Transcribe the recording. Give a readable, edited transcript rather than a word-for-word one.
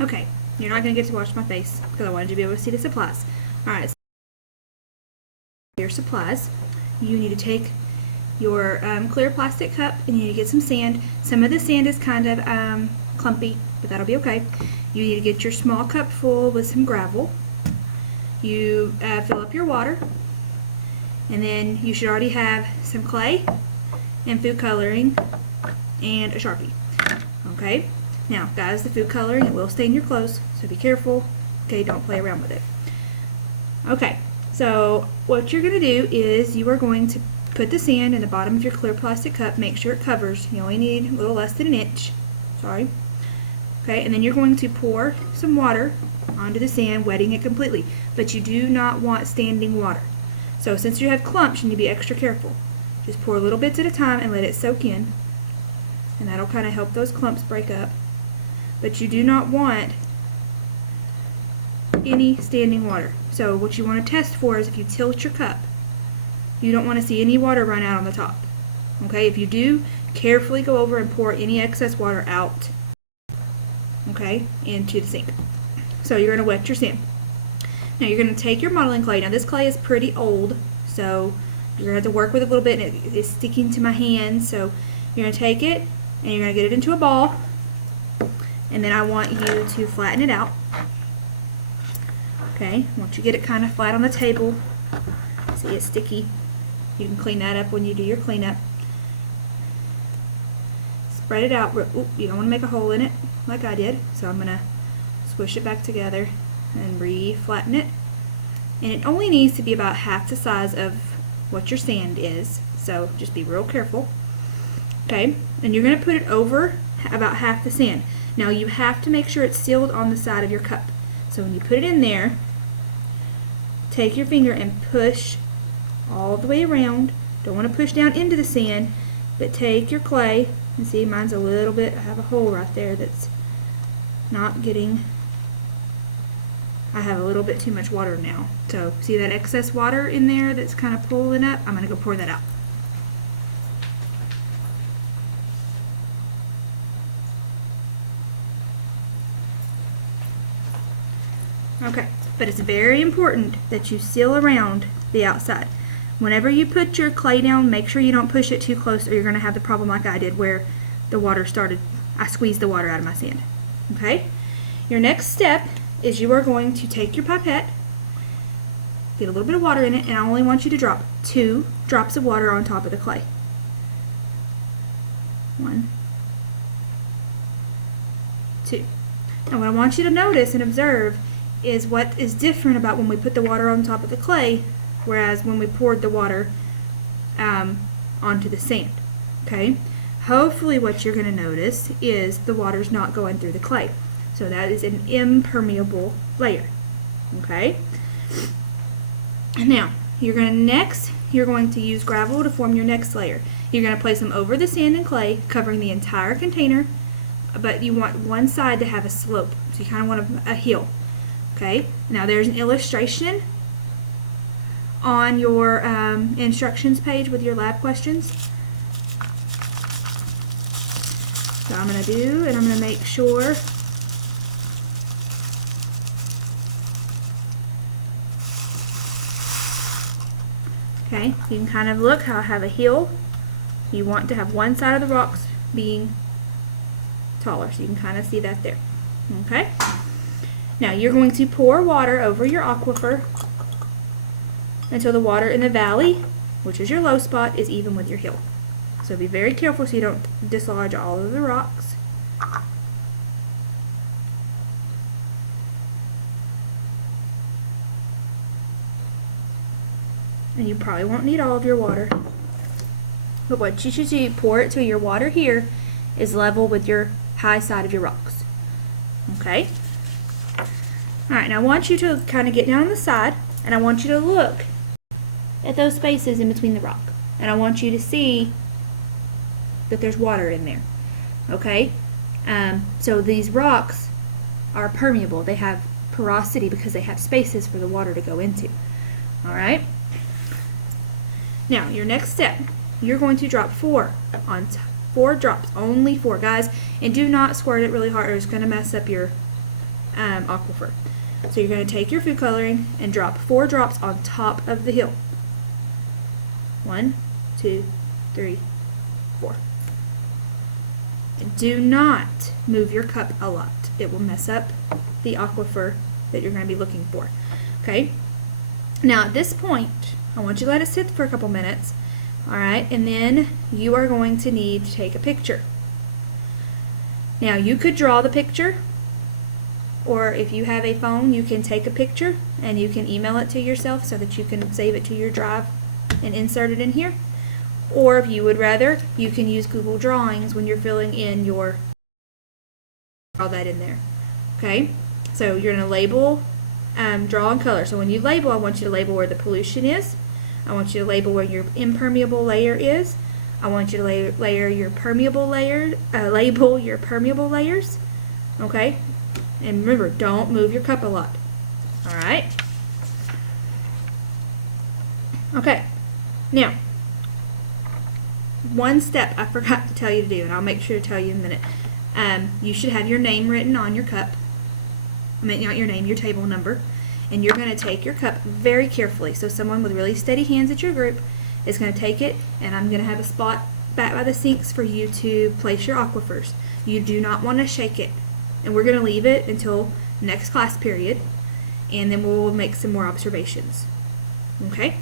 Okay, you're not going to get to wash my face because I wanted you to be able to see the supplies. Alright, so your supplies. You need to take your clear plastic cup and you need to get some sand. Some of the sand is kind of clumpy, but that'll be okay. You need to get your small cup full with some gravel. You fill up your water, and then you should already have some clay and food coloring and a Sharpie. Okay, now guys, the food coloring, it will stain your clothes, so be careful. Okay, don't play around with it. Okay, so what you're going to do is you are going to put the sand in the bottom of your clear plastic cup. Make sure it covers. You only need a little less than an inch. Sorry. Okay, and then you're going to pour some water onto the sand, wetting it completely. But you do not want standing water. So since you have clumps, you need to be extra careful. Just pour little bits at a time and let it soak in. And that'll kind of help those clumps break up. But you do not want any standing water. So what you want to test for is if you tilt your cup, you don't want to see any water run out on the top. Okay, if you do, carefully go over and pour any excess water out, okay, into the sink. So you're going to wet your sand. Now you're going to take your modeling clay. Now this clay is pretty old, so you're going to have to work with it a little bit, and it is sticking to my hand. So you're going to take it and you're going to get it into a ball, and then I want you to flatten it out. Okay, once you get it kind of flat on the table, see it's sticky. You can clean that up when you do your cleanup. Spread it out. Ooh, you don't want to make a hole in it like I did, so I'm going to squish it back together and re-flatten it. And it only needs to be about half the size of what your sand is, so just be real careful. Okay, and you're going to put it over about half the sand. Now you have to make sure it's sealed on the side of your cup. So when you put it in there, take your finger and push all the way around. Don't want to push down into the sand, but take your clay, and see mine's a little bit, I have a hole right there that's not getting, I have a little bit too much water now. So see that excess water in there that's kind of pulling up? I'm going to go pour that out. Okay, but it's very important that you seal around the outside. Whenever you put your clay down, make sure you don't push it too close, or you're going to have the problem like I did where the water started, I squeezed the water out of my sand. Okay? Your next step is you are going to take your pipette, get a little bit of water in it, and I only want you to drop 2 drops of water on top of the clay. 1, 2. Now what I want you to notice and observe is what is different about when we put the water on top of the clay, whereas when we poured the water onto the sand. Okay? Hopefully what you're going to notice is the water's not going through the clay. So that is an impermeable layer. Okay? Now, you're going to use gravel to form your next layer. You're going to place them over the sand and clay, covering the entire container, but you want one side to have a slope. So you kind of want a hill. Okay? Now there's an illustration on your instructions page with your lab questions. So I'm going to do, and I'm going to make sure okay, you can kind of look how I have a hill. You want to have one side of the rocks being taller, so you can kind of see that there. Okay? Now you're going to pour water over your aquifer until the water in the valley, which is your low spot, is even with your hill. So be very careful so you don't dislodge all of the rocks. And you probably won't need all of your water. But what you should do, pour it till your water here is level with your high side of your rocks. Okay? Alright, now I want you to kind of get down on the side, and I want you to look at those spaces in between the rock. And I want you to see that there's water in there. Okay? So these rocks are permeable. They have porosity because they have spaces for the water to go into. Alright? Now, your next step, you're going to drop 4 drops, only 4, guys, and do not squirt it really hard or it's going to mess up your aquifer. So you're going to take your food coloring and drop 4 drops on top of the hill. 1, 2, 3, 4. And do not move your cup a lot. It will mess up the aquifer that you're going to be looking for. Okay? Now at this point, I want you to let it sit for a couple minutes. Alright, and then you are going to need to take a picture. Now you could draw the picture, or if you have a phone, you can take a picture and you can email it to yourself so that you can save it to your drive and insert it in here. Or if you would rather, you can use Google Drawings when you're filling in your, all that in there. Okay, so you're going to label, draw and color. So when you label, I want you to label where the pollution is. I want you to label where your impermeable layer is. I want you to layer your permeable layer, label your permeable layers. Okay, and remember, don't move your cup a lot. All right. Okay, now one step I forgot to tell you to do, and I'll make sure to tell you in a minute. You should have your name written on your cup. I mean, not your name, your table number. And you're going to take your cup very carefully. So someone with really steady hands at your group is going to take it, and I'm going to have a spot back by the sinks for you to place your aquifers. You do not want to shake it. And we're going to leave it until next class period, and then we'll make some more observations. Okay?